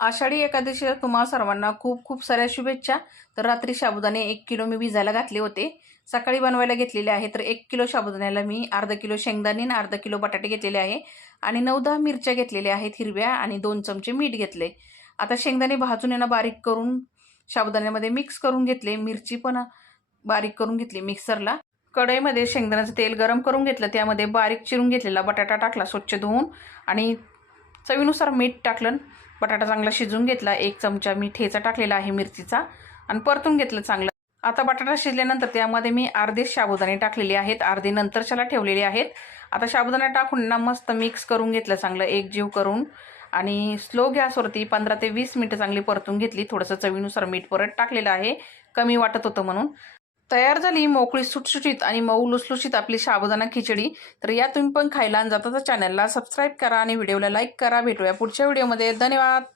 आषाढी एकादशीला तुम्हा सर्वांना खूप खूप साऱ्या शुभेच्छा. तर रात्री साबुदाणे 1 किलो मी भिजायला घातले होते. सकाळी बनवायला घेतलेले आहे. तर 1 किलो साबुदाण्याला मी अर्धा किलो शेंगदाणे आणि अर्धा किलो बटाटे घेतलेले आहे आणि 9-10 मिरच्या घेतलेल्या आहेत हिरव्या आणि 2 चमचे मीठ घेतले. आता शेंगदाणे भाजून यांना बारीक करून साबुदाण्यामध्ये मिक्स करून घेतले. मिरची पण बारीक करून घेतली मिक्सरला. कढईमध्ये शेंगदाण्याचं तेल गरम करून घेतलं. त्यामध्ये बारीक चिरून घेतलेला बटाटा टाकला स्वच्छ धुवून आणि चवीनुसार मीठ टाकलं. बटाटा चांगला शिजून घेतला. 1 चमचा मी ठेचा टाकलेला आहे मिरचीचा आणि परतून घेतलं चांगलं. आता बटाटा शिजल्यानंतर त्यामध्ये मी अर्धे साबुदाणे टाकलेले आहेत, अर्धे नंतरच्याला ठेवलेले आहेत. आता साबुदाणा टाकून ना मस्त मिक्स करून घेतलं चांगलं एकजीव करून आणि स्लो गॅसवरती 15 ते 20 मिनिटं चांगली परतून घेतली. थोडंसं चवीनुसार मीठ परत टाकलेलं आहे, कमी वाटत होतं म्हणून. तयार झाली मोकळी सुटसुटीत आणि मऊ लुसलुशीत आपली साबुदाणा खिचडी. तर या तुम्ही पण खायला आणि जाता तर चॅनलला सबस्क्राईब करा आणि व्हिडिओला लाईक करा. भेटूया पुढच्या व्हिडिओमध्ये. धन्यवाद.